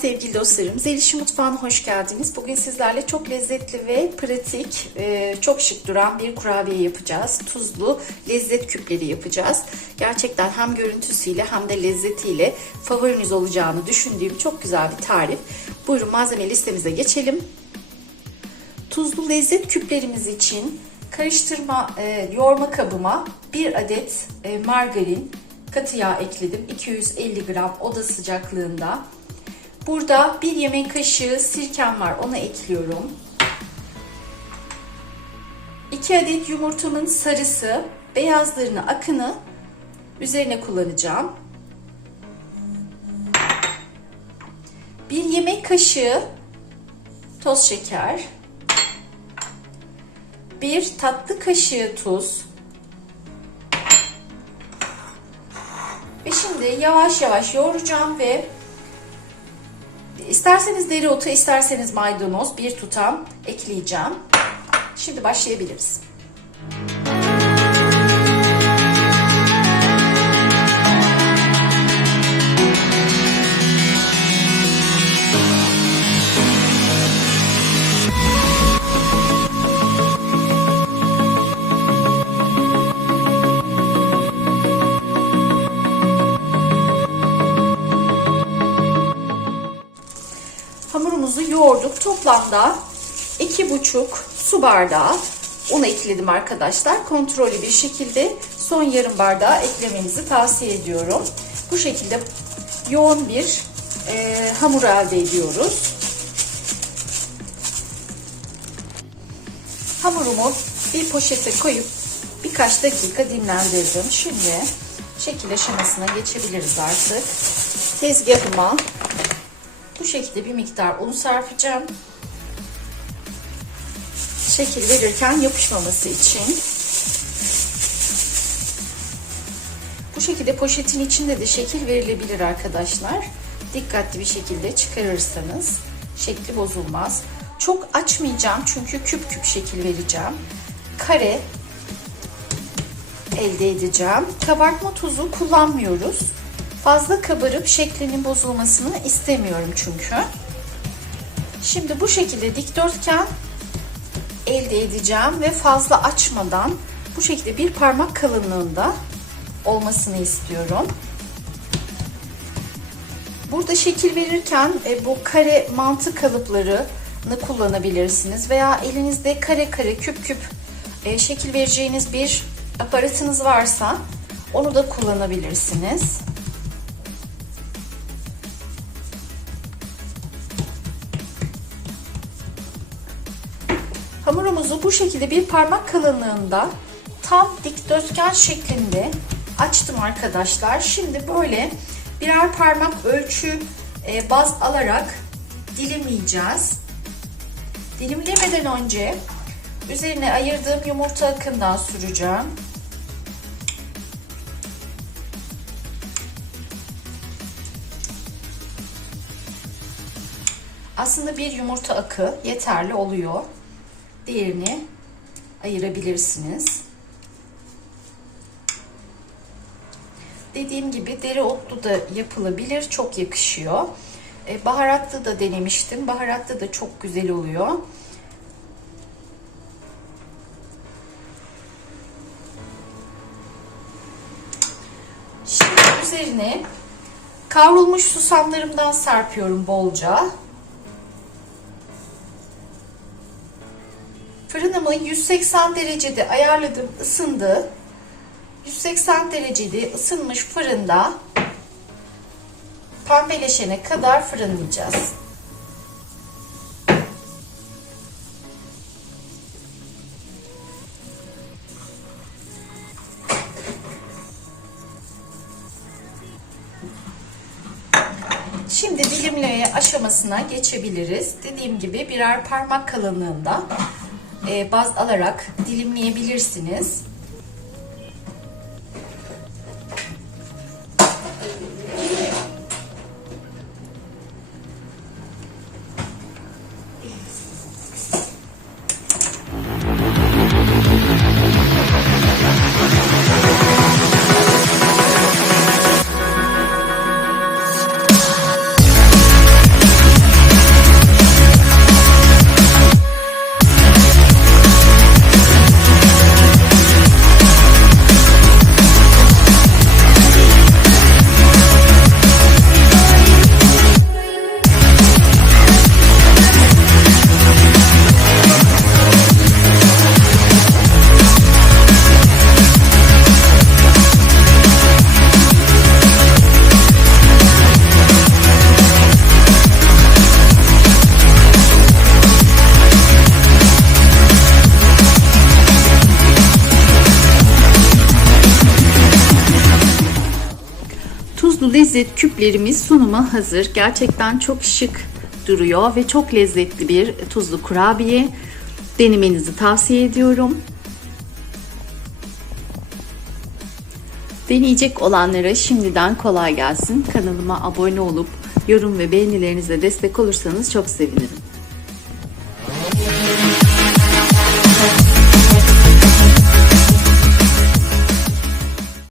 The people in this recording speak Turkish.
sevgili dostlarım. Zelişi Mutfağı'na hoş geldiniz. Bugün sizlerle çok lezzetli ve pratik, e, çok şık duran bir kurabiye yapacağız. Tuzlu lezzet küpleri yapacağız. Gerçekten hem görüntüsüyle hem de lezzetiyle favoriniz olacağını düşündüğüm çok güzel bir tarif. Buyurun malzeme listemize geçelim. Tuzlu lezzet küplerimiz için karıştırma e, yoğurma kabıma 1 adet e, margarin, katı yağ ekledim. 250 gram oda sıcaklığında. Burada bir yemek kaşığı sirkem var. Onu ekliyorum. 2 adet yumurtamın sarısı, beyazlarını, akını üzerine kullanacağım. Bir yemek kaşığı toz şeker. Bir tatlı kaşığı tuz. Ve şimdi yavaş yavaş yoğuracağım ve isterseniz dereotu isterseniz maydanoz bir tutam ekleyeceğim. Şimdi başlayabiliriz. Yoğurduk. Toplamda 2,5 su bardağı un ekledim arkadaşlar. Kontrollü bir şekilde son yarım bardağı eklemenizi tavsiye ediyorum. Bu şekilde yoğun bir e, hamur elde ediyoruz. Hamurumu bir poşete koyup birkaç dakika dinlendirdim. Şimdi şekil aşamasına geçebiliriz artık. Tezgahıma şekilde bir miktar un serpeceğim. Şekil verirken yapışmaması için. Bu şekilde poşetin içinde de şekil verilebilir arkadaşlar. Dikkatli bir şekilde çıkarırsanız şekli bozulmaz. Çok açmayacağım çünkü küp küp şekil vereceğim. Kare elde edeceğim. Kabartma tuzu kullanmıyoruz. Fazla kabarıp şeklinin bozulmasını istemiyorum çünkü. Şimdi bu şekilde dikdörtgen elde edeceğim ve fazla açmadan bu şekilde bir parmak kalınlığında olmasını istiyorum. Burada şekil verirken e, bu kare mantı kalıplarını kullanabilirsiniz veya elinizde kare kare küp küp e, şekil vereceğiniz bir aparatınız varsa onu da kullanabilirsiniz. Hamurumuzu bu şekilde bir parmak kalınlığında tam dikdörtgen şeklinde açtım arkadaşlar. Şimdi böyle birer parmak ölçü e, baz alarak dilimleyeceğiz. Dilimlemeden önce üzerine ayırdığım yumurta akından süreceğim. Aslında bir yumurta akı yeterli oluyor diğerini ayırabilirsiniz. Dediğim gibi dereotlu da yapılabilir. Çok yakışıyor. E, baharatlı da denemiştim. Baharatlı da çok güzel oluyor. Şimdi üzerine kavrulmuş susamlarımdan serpiyorum bolca. Fırınımı 180 derecede ayarladım, ısındı. 180 derecede ısınmış fırında pembeleşene kadar fırınlayacağız. Şimdi dilimleme aşamasına geçebiliriz. Dediğim gibi birer parmak kalınlığında baz alarak dilimleyebilirsiniz. Lezzet küplerimiz sunuma hazır. Gerçekten çok şık duruyor ve çok lezzetli bir tuzlu kurabiye. Denemenizi tavsiye ediyorum. Deneyecek olanlara şimdiden kolay gelsin. Kanalıma abone olup yorum ve beğenilerinizle destek olursanız çok sevinirim.